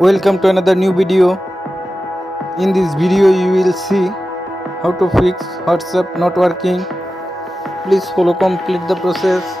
Welcome to another new video. In this video you will see how to fix WhatsApp not working. Please follow complete the process.